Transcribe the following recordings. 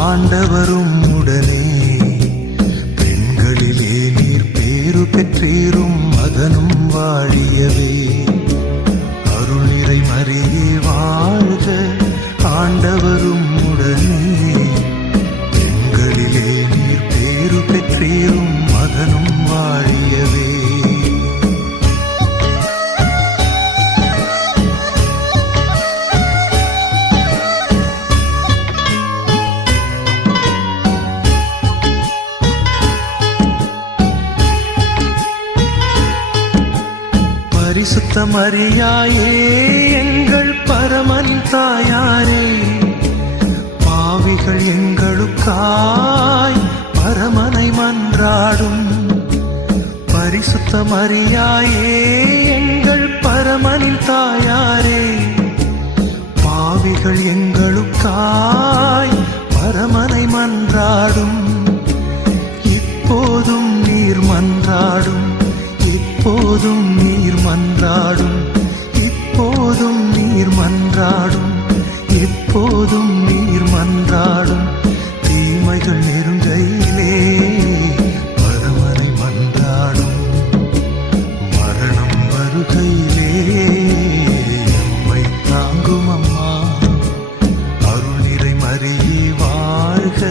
ஆண்டவரும் உடனே பெண்களிலே நீர் பேரு பெற்றீரும் மகனும் வாழியவே. அருள் நிறை மரியே வாழ்க, ஆண்டவரும் உடனே பெண்களிலே நீர் பேரு பெற்றீரும் மகனும் வாழியவே. பரிசுத்த மரியாயே எங்கள் பரமன் தாயாரே, பாவிகள் எங்களுக்காய் பரமனை மன்றாடும். பரிசுத்த மரியாயே எங்கள் பரமனின் தாயாரே, பாவிகள் எங்களுக்காய் பரமனை மன்றாடும். இப்போதும் நீர் மன்றாடும், இப்போதும் நீர் மன்றாடும், இப்போதும் நீர் மன்றாடும், இப்போதும் நீர் மன்றாடும். தீமைகள் நெருங்கையிலே பரமனை மன்றாடும், மரணம் வருகையிலே எம்மை தாங்கும் அம்மா. அருள் நிறை மரியே வாழ்க,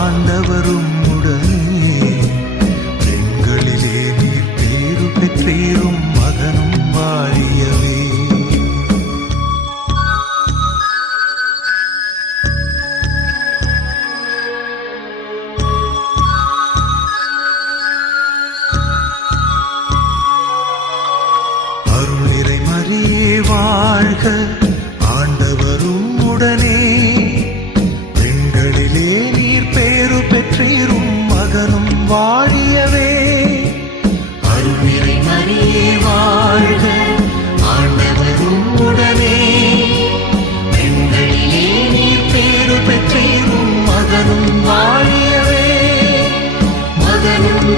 ஆண்டவரும் உடனே பெண்களிலே நீர் பேரு பெற்றீரும் மகனும் வாழியவே. அருள் நிறை மரியே வாழ்க, ஆண்டவரும் உடனே பெண்களிலே நீர் பேரு பெற்றீரும் மகனும் வாழியவே. அருள் நிறை மரியே வாழ்க, ஆண்டவரும் உடனே பெண்களிலே நீர் பேரு பெற்றீரும் மகனும் வாழியவே, மகனும்